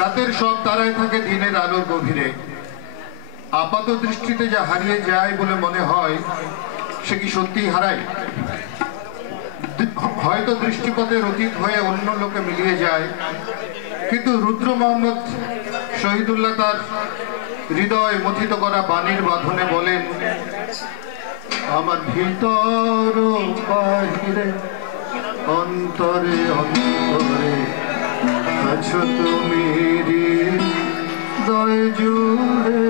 রাতের সব তারায় থাকে দিনের আলোর গভীরে। আপাত দৃষ্টিতে যা হারিয়ে যায় বলে মনে হয় সে কি সত্যিই হারায়? হয়তো দৃষ্টিপথের অতীত হয়ে অন্য লোকে মিলিয়ে যায়, কিন্তু রুদ্র মোহাম্মদ শহীদুল্লাহ তার হৃদয় মথিত করা বাণীর বাঁধনে বলেন, আমার ভিতর বাহিরে অন্তরে অন্তরে আছো তুমি হৃদয় জুড়ে।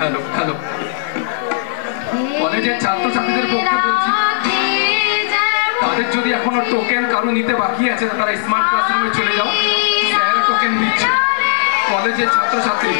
হ্যালো হ্যালো, কলেজের ছাত্রছাত্রীদের পক্ষে বলছি, তাদের যদি এখনো টোকেন কারো নিতে বাকি আছে তারা স্মার্ট ক্লাসরুমে চলে যাও, স্যার টোকেন দিচ্ছে। কলেজের ছাত্রছাত্রী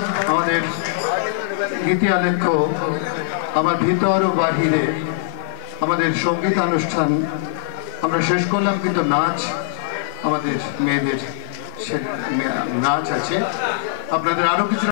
ধন্যবাদ আমাদের গীতি আলেখ্য, আমার ভিতর ও বাহিরে আমাদের সঙ্গীতানুষ্ঠান আমরা শেষ করলাম, কিন্তু নাচ আমাদের মেয়েদের নাচ আছে। আপনাদের আরো কিছু